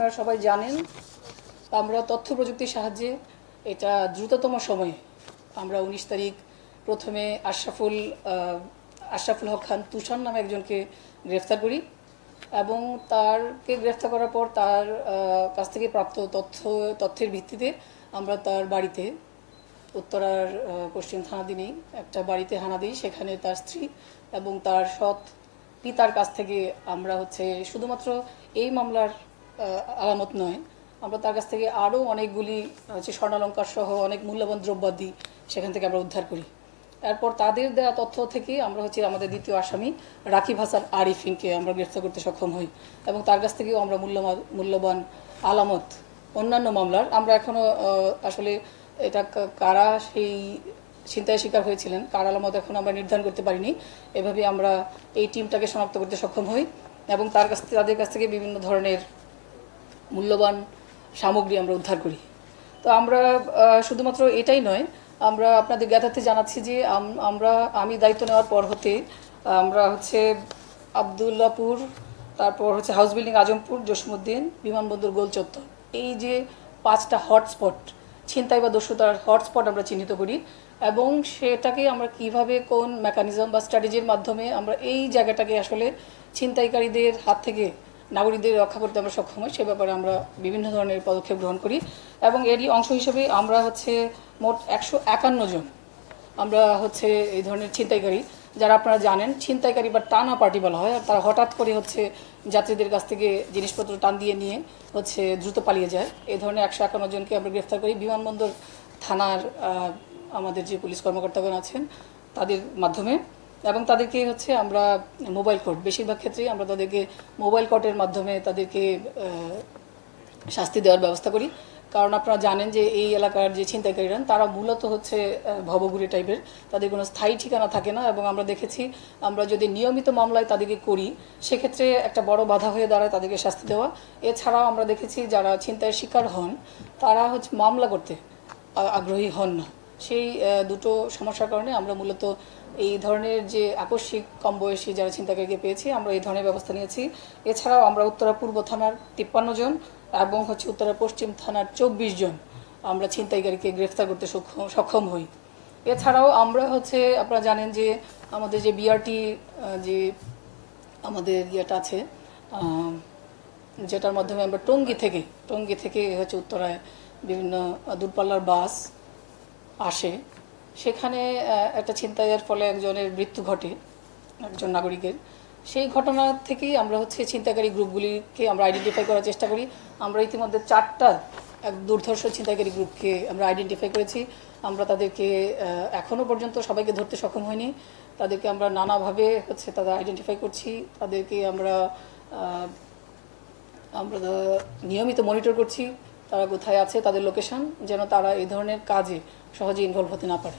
আপনারা সবাই জানেন আমরা তথ্য প্রযুক্তির সাহায্যে এটা দ্রুততম সময়ে আমরা 19 তারিখ প্রথমে আশরাফুল হক খান তুষার নামে একজনকে গ্রেফতার করি এবং তারকে গ্রেফতার করার পর তার কাছ থেকে প্রাপ্ত তথ্যের ভিত্তিতে আমরা তার বাড়িতে উত্তরার পশ্চিম থানাধীনেই একটা বাড়িতে হানা দিই। সেখানে তার স্ত্রী এবং তার সৎ পিতার কাছ থেকে আমরা শুধুমাত্র এই মামলার আলামত নয়, আমরা তার কাছ থেকে আরও অনেকগুলি স্বর্ণালঙ্কার সহ অনেক মূল্যবান দ্রব্যাদি সেখান থেকে আমরা উদ্ধার করি। এরপর তাদের দেওয়া তথ্য থেকে আমরা আমাদের দ্বিতীয় আসামি রাকিব হাসান আরিফিনকে আমরা গ্রেফতার করতে সক্ষম হই এবং তার কাছ থেকেও আমরা মূল্যবান আলামত অন্যান্য মামলার আমরা এখনও আসলে এটা কারা সেই ছিনতাইয়ের শিকার হয়েছিলেন কার আলামত এখন আমরা নির্ধারণ করতে পারিনি। এভাবে আমরা এই টিমটাকে শনাক্ত করতে সক্ষম হই এবং তাদের কাছ থেকে বিভিন্ন ধরনের মূল্যবান সামগ্রী আমরা উদ্ধার করি। তো আমরা শুধুমাত্র এটাই নয়, আমরা আপনাদের জ্ঞাতার্থে জানাচ্ছি যে আমি দায়িত্ব নেওয়ার পর হতে আমরা আবদুল্লাপুর, তারপর হাউস বিল্ডিং আজমপুর, জসিমউদ্দিন, বিমানবন্দর গোলচত্বর, এই যে 5টা হটস্পট ছিনতাই বা দস্যুতার হটস্পট আমরা চিহ্নিত করি এবং সেটাকে আমরা কিভাবে কোন মেকানিজম বা স্ট্র্যাটেজির মাধ্যমে আমরা এই জায়গাটাকে আসলে ছিনতাইকারীদের হাত থেকে নাগরিকদের রক্ষা করতে আমরা সক্ষম হই সে ব্যাপারে আমরা বিভিন্ন ধরনের পদক্ষেপ গ্রহণ করি এবং এরই অংশ হিসেবে আমরা মোট 151 জন আমরা এই ধরনের ছিনতাইকারী, যারা আপনারা জানেন ছিনতাইকারী বা টানা পার্টি বলা হয়, আর তারা হঠাৎ করে যাত্রীদের কাছ থেকে জিনিসপত্র টান দিয়ে নিয়ে দ্রুত পালিয়ে যায়। এই ধরনের 151 জনকে আমরা গ্রেফতার করি বিমানবন্দর থানার আমাদের যে পুলিশ কর্মকর্তাগণ আছেন তাদের মাধ্যমে এবং তাদেরকে আমরা মোবাইল কোর্ট, বেশিরভাগ ক্ষেত্রেই আমরা তাদেরকে মোবাইল কোর্টের মাধ্যমে তাদেরকে শাস্তি দেওয়ার ব্যবস্থা করি। কারণ আপনারা জানেন যে এই এলাকার যে ছিনতাইকারীরা তারা মূলত ভবঘুরে টাইপের, তাদের কোনো স্থায়ী ঠিকানা থাকে না এবং আমরা দেখেছি আমরা যদি নিয়মিত মামলায় তাদেরকে করি সেক্ষেত্রে একটা বড় বাধা হয়ে দাঁড়ায় তাদেরকে শাস্তি দেওয়া। এছাড়াও আমরা দেখেছি যারা ছিনতাইয়ের শিকার হন তারা মামলা করতে আগ্রহী হন না। সেই দুটো সমস্যার কারণে আমরা মূলত এই ধরনের যে আকস্মিক কম বয়সী যারা ছিনতাইকারীকে পেয়েছি আমরা এই ধরনের ব্যবস্থা নিয়েছি। এছাড়াও আমরা উত্তরা পূর্ব থানার 53 জন এবং উত্তরা পশ্চিম থানার 24 জন আমরা ছিনতাইকারীকে গ্রেফতার করতে সক্ষম হই। এছাড়াও আমরা আপনারা জানেন যে আমাদের যে বিআরটি যে আমাদের ইয়েটা আছে যেটার মাধ্যমে আমরা টঙ্গী থেকে উত্তরায় বিভিন্ন দূরপাল্লার বাস আসে, সেখানে একটা ছিনতাইয়ের ফলে একজনের মৃত্যু ঘটে, একজন নাগরিকের। সেই ঘটনা থেকেই আমরা ছিনতাইকারী গ্রুপগুলিকে আমরা আইডেন্টিফাই করার চেষ্টা করি। আমরা ইতিমধ্যে 4টা দুর্ধর্ষ ছিনতাইকারী গ্রুপকে আমরা আইডেন্টিফাই করেছি। আমরা তাদেরকে এখনও পর্যন্ত সবাইকে ধরতে সক্ষম হইনি, তাদেরকে আমরা নানাভাবে তাদের আইডেন্টিফাই করছি, তাদেরকে আমরা নিয়মিত মনিটর করছি তারা কোথায় আছে, তাদের লোকেশন, যেন তারা এই ধরনের কাজে সহজে ইনভলভ হতে না পারে।